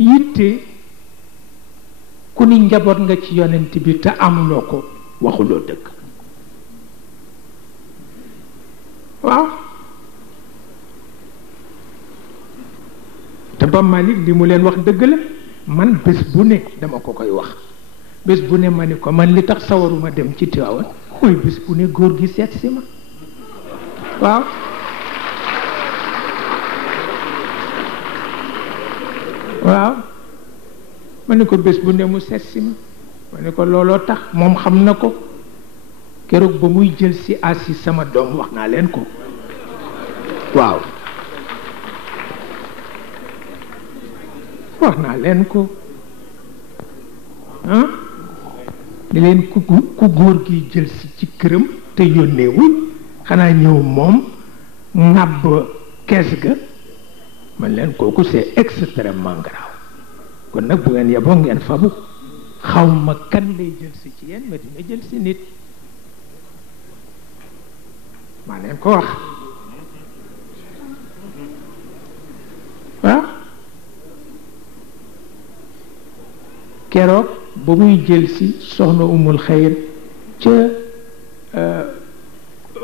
yitte ku ni njaboot nga ci yonent bi te amuloo ko waxuloo dëgg. waaw te ba Malik li mu leen wax dëgg la. man bés bu ne dama ko koy wax bés bu ne ma ni ko man li tax sawaruma dem ci Tiwaawan mooy bés bu ne góor gi seet si ma. waaw waaw ma ne ko bés bu ne mu seet si ma ne ko looloo tax moom xam na ko. keroog ba muy jël si asi sama doom wax naa leen ko. waaw wax naa leen ko ah di leen ku góor gi jël si ci këram te yónneewul xanaa ñëw moom ŋàbb kees ga man leen kooku c'est extrêmement grave. kon nag bu ngeen yeboo ngeen fabu xaw ma kan lay jël si ci yéen mais dina jël si nit maa leen ko wax. waaw keroog ba muy jël si soxna umul xayr ca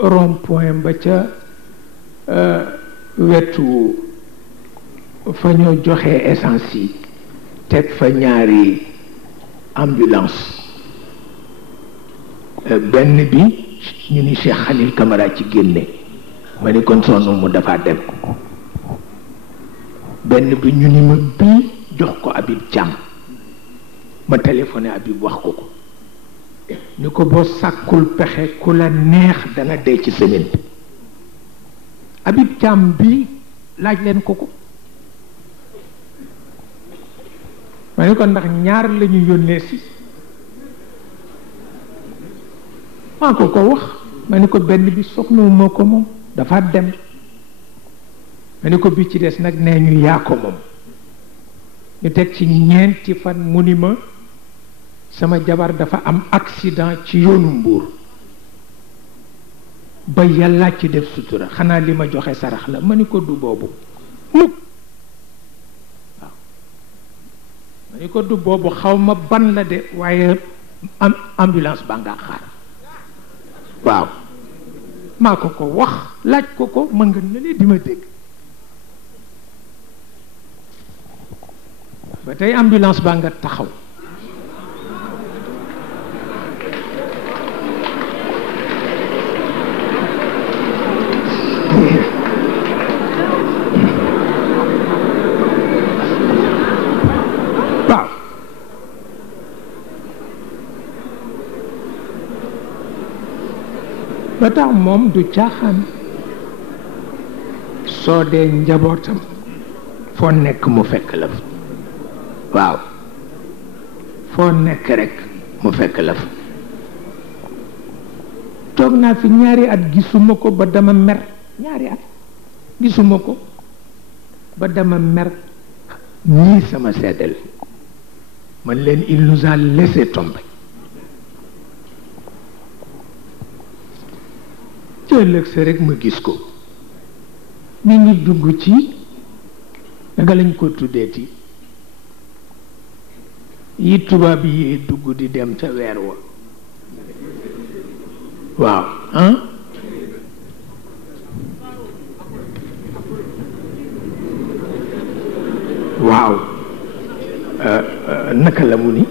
rond point ba ca wetu fa ñoo joxe essence yi teg fa ñaari ambulance benn bi ñu ni Cheikh Khalil Camara ci génne ma ni kon soxna mu dafa dem. benn bi ñu ni ma bii jox ko Habib Thiam ma téléphoné Habib wax ko ko ni ko boo sàkkul pexe ku la neex dana dee ci semaine bi. Habib Thiam bii laaj leen ko ko ma ni ko ndax ñaar la ñu yónnee si maa ko ko wax ma ni ko benn bi soxnawuma ko moom dafa dem. ma ni ko bi ci des nag nee ñu yaa ko moom ñu teg ci ñeenti fan mu ni ma sama jabar dafa am accident ci yoonu Mbuur ba yàlla ci def sutura xanaa li ma joxe sarax la ma ni ko du boobu mukk waaw ma ni ko du boobu xaw ma ban la de waaye ambulance ba nga xaar waaw maa ko ko wax laaj ko ko mën nga ne di ma dégg. ba tey ambulance baa nga taxaw waaw ba tax moom du caaxaan soo dee njabootam foo nekk mu fekk la fa. waaw foo nekk rek mu fekk la fa. toog naa fi ñaari at gisuma ko ba dama mer ñaari at gisuma ko ba dama mer ñii sama seddal man leen il nous a laissé tomber. ci ëllëg sa rek ma gis ko mi ngi dugg ci naka lañ ko tuddeeti yi tubaab yi dugg di dem ca weer wa waaw waaw naka la mu ni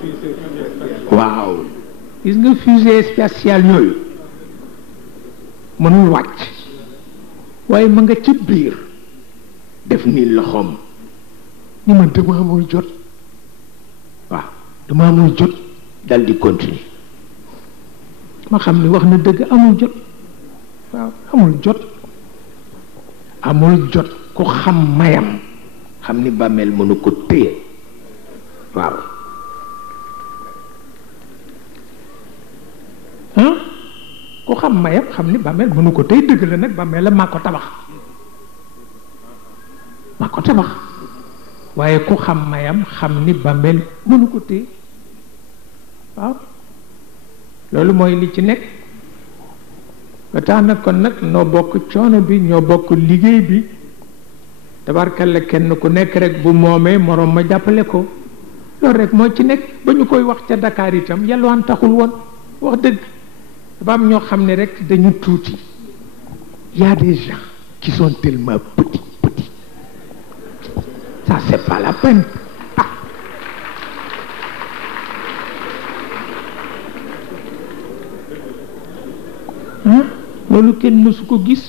waaw gis nga fusée spatiale yooyu mënul wàcc waaye ma nga ca biir def ni loxoom ni ma dama amul jot waaw dama amul jot dal di continuer ma xam ni wax na dëgg amul jot waaw amul jot ku xam mayam xam ni bàmmeel mënu ko téye waaw ku xam mayam xam ni bàmmeel mënu ko téye dëgg la nag bàmmeel la maa ko tabax waaye ku xam mayam xam ni bàmmeel mënu ko téye waaw loolu mooy li ci nekk ba tax na kon nag noo bokk coono bi ñoo bokk liggéey bi tabarkalla kenn ku nekk rek bu moomee moroom ma jàppale ko loolu rek moo ci nekk ba ñu koy wax ca Dakar itam yalwaan taxul woon wax dëgg dafa am ñoo xam ne rek dañu tuuti y a des gens qui sont tellement petits ça c'est pas la peine loolu kenn mësu ko gis